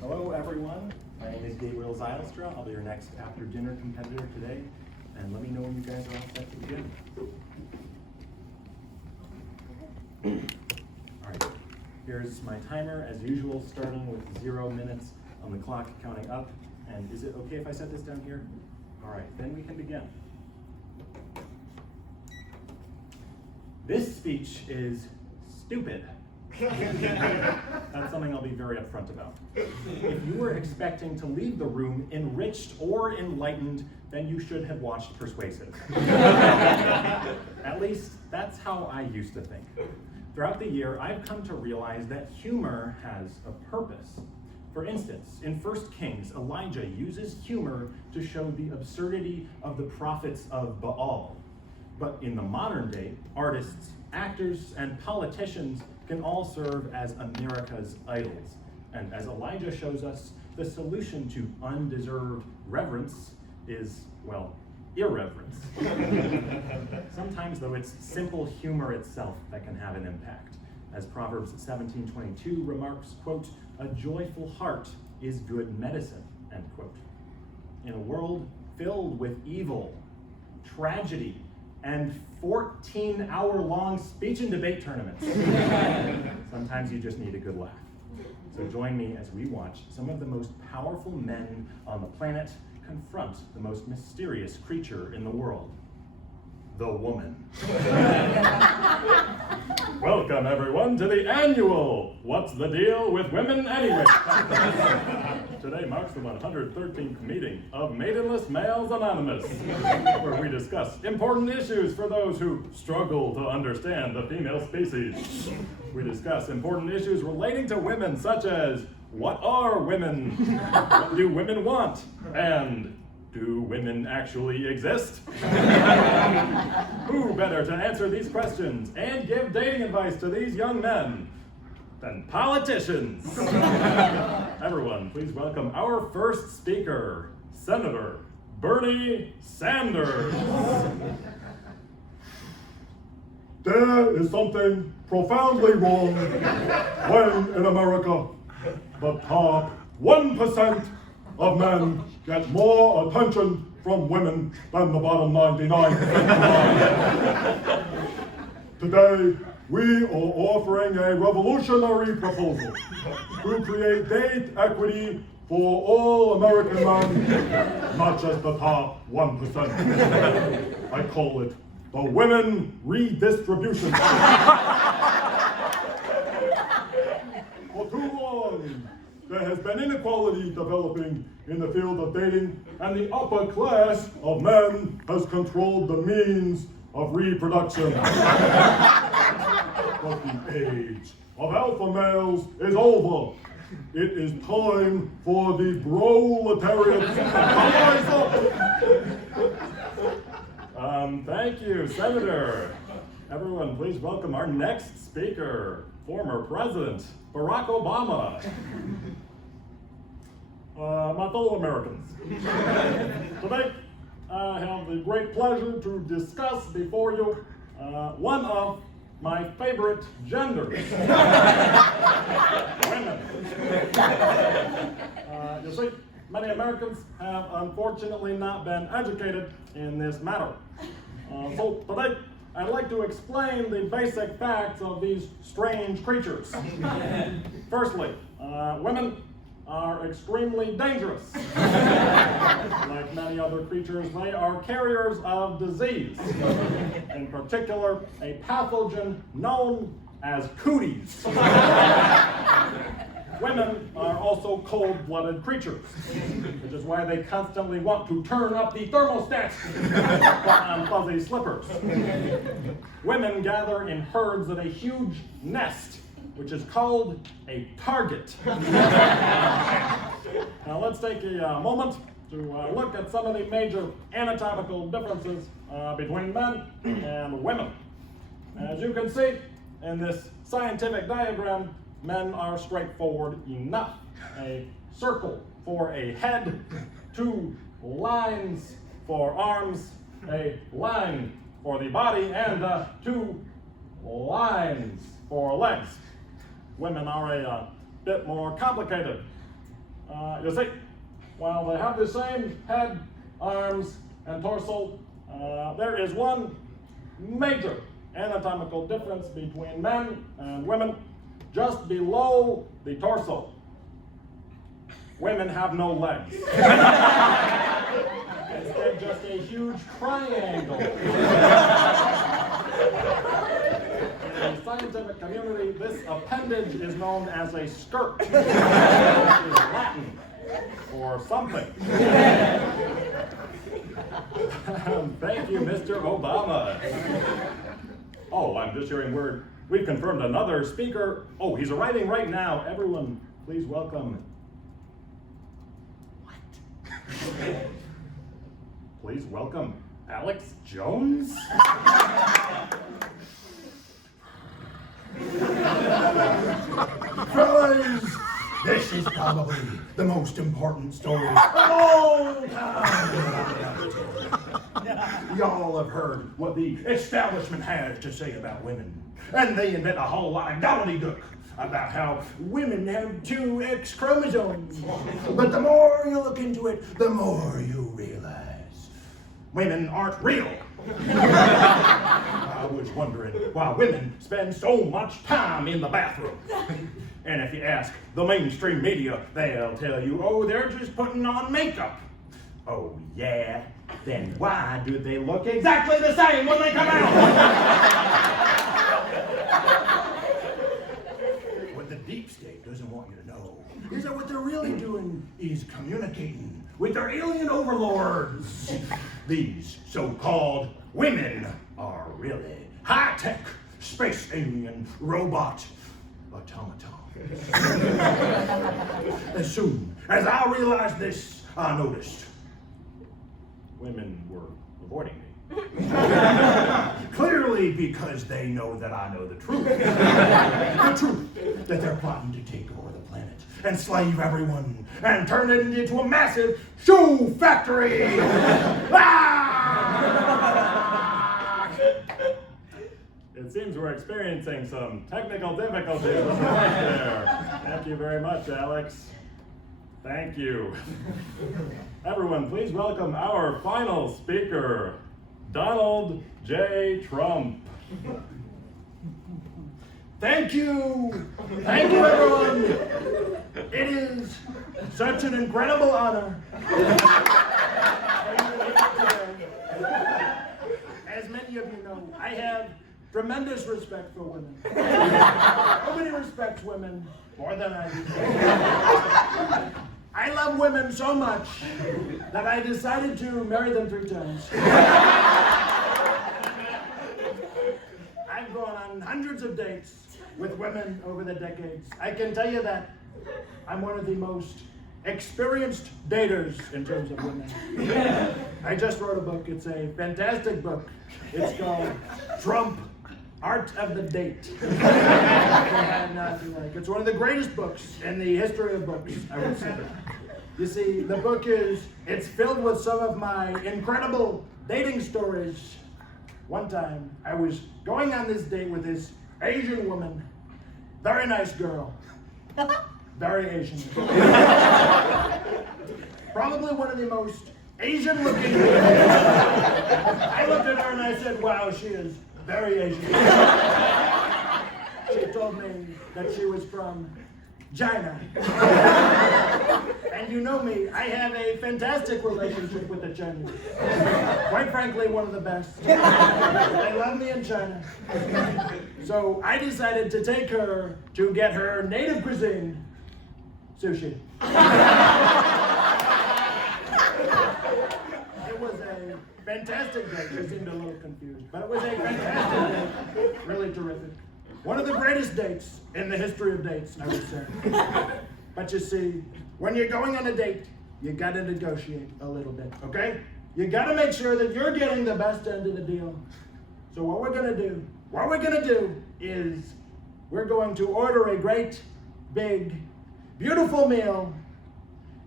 Hello everyone, my name is Gabriel Zylstra. I'll be your next after dinner competitor today. And let me know when you guys are all set to begin. Alright, here's my timer as usual, starting with 0 minutes on the clock counting up. And is it okay if I set this down here? Alright, then we can begin. This speech is stupid. That's something I'll be very upfront about. If you were expecting to leave the room enriched or enlightened, then you should have watched Persuasive. At least, that's how I used to think. Throughout the year, I've come to realize that humor has a purpose. For instance, in 1 Kings, Elijah uses humor to show the absurdity of the prophets of Baal. But in the modern day, artists, actors, and politicians can all serve as America's idols. And as Elijah shows us, the solution to undeserved reverence is, well, irreverence. Sometimes, though, it's simple humor itself that can have an impact. As Proverbs 17:22 remarks, quote, "A joyful heart is good medicine," end quote. In a world filled with evil, tragedy, and 14-hour-long speech and debate tournaments, sometimes you just need a good laugh. So join me as we watch some of the most powerful men on the planet confront the most mysterious creature in the world, the woman. Welcome everyone to the annual What's the Deal with Women Anyway? Today marks the 113th meeting of Maidenless Males Anonymous, where we discuss important issues for those who struggle to understand the female species. We discuss important issues relating to women, such as, what are women? What do women want? And do women actually exist? Who better to answer these questions and give dating advice to these young men than politicians? Everyone, please welcome our first speaker, Senator Bernie Sanders. There is something profoundly wrong when in America the top 1% of men get more attention from women than the bottom 99%. Today, we are offering a revolutionary proposal to create date equity for all American men, not just the top 1%. I call it the women redistribution. For too long, there has been inequality developing in the field of dating, and the upper class of men has controlled the means of reproduction. But the age of alpha males is over. It is time for the proletariat to rise up. Thank you, Senator. Everyone, please welcome our next speaker, former President Barack Obama. My fellow Americans, today I have the great pleasure to discuss before you one of my favorite genders, women. You see, many Americans have unfortunately not been educated in this matter. So today, I'd like to explain the basic facts of these strange creatures. Firstly, women are extremely dangerous. Like many other creatures, they are carriers of disease. In particular, a pathogen known as cooties. Women are also cold-blooded creatures, which is why they constantly want to turn up the thermostat on fuzzy slippers. Women gather in herds at a huge nest, which is called a target. Now let's take a moment to look at some of the major anatomical differences between men and women. As you can see in this scientific diagram, men are straightforward enough. A circle for a head, 2 lines for arms, a line for the body, and 2 lines for legs. Women are a bit more complicated. You see, while they have the same head, arms, and torso, there is one major anatomical difference between men and women, just below the torso. Women have no legs. Instead, just a huge triangle. In the scientific community, this appendage is known as a skirt, which is Latin or something. Thank you, Mr. Obama. Oh, I'm just hearing word. We've confirmed another speaker. Oh, he's arriving right now. Everyone, please welcome. What? Please welcome Alex Jones. Fellas, this is probably the most important story of all time. Y'all have heard what the establishment has to say about women, and they invent a whole lot of gobbledygook about how women have 2 X chromosomes. But the more you look into it, the more you realize women aren't real. I was wondering why women spend so much time in the bathroom. And if you ask the mainstream media, they'll tell you, oh, they're just putting on makeup. Oh, yeah? Then why do they look exactly the same when they come out? What the deep state doesn't want you to know is that what they're really doing is communicating with their alien overlords. These so-called women are really high-tech space alien robot automatons. As soon as I realized this, I noticed women were avoiding me. Clearly because they know that I know the truth. The truth that they're plotting to take over the planet and slave everyone and turn it into a massive shoe factory. It seems we're experiencing some technical difficulties right there. Thank you very much, Alex. Thank you. Everyone, please welcome our final speaker, Donald J. Trump. Thank you. Thank you, everyone. It is such an incredible honor. As many of you know, I have tremendous respect for women. Nobody respects women more than I do. I love women so much that I decided to marry them 3 times. I've gone on hundreds of dates with women over the decades. I can tell you that I'm one of the most experienced daters in terms of women. I just wrote a book. It's a fantastic book. It's called Trump, Art of the Date. It's one of the greatest books in the history of books, I would say. You see, the book it's filled with some of my incredible dating stories. One time, I was going on this date with this Asian woman, very nice girl, very Asian. Probably one of the most Asian looking women. I looked at her and I said, wow, she is very Asian. She told me that she was from China. And you know me, I have a fantastic relationship with the Chinese. Quite frankly, one of the best. They love me in China. So I decided to take her to get her native cuisine, sushi. It was a fantastic day. She seemed a little confused, but it was a fantastic day. Really terrific. One of the greatest dates in the history of dates, I would say. But you see, when you're going on a date, you gotta negotiate a little bit, okay? You gotta make sure that you're getting the best end of the deal. So what we're gonna do is we're going to order a great, big, beautiful meal,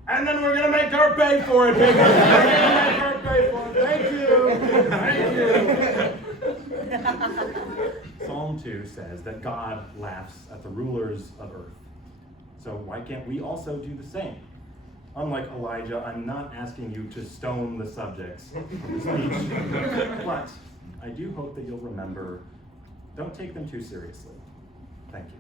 and then we're gonna make her pay for it, baby. We're gonna make her pay for it. Thank you. Psalm 2 says that God laughs at the rulers of earth. So why can't we also do the same? unlike Elijah, I'm not asking you to stone the subjects of the speech, but I do hope that you'll remember, don't take them too seriously. Thank you.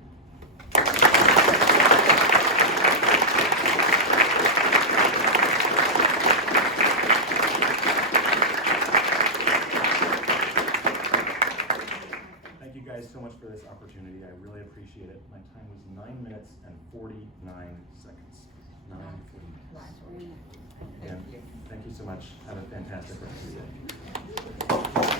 Thank you guys so much for this opportunity. I really appreciate it. My time was 9 minutes and 49 seconds. 9:49. And thank you so much. Have a fantastic rest of your day.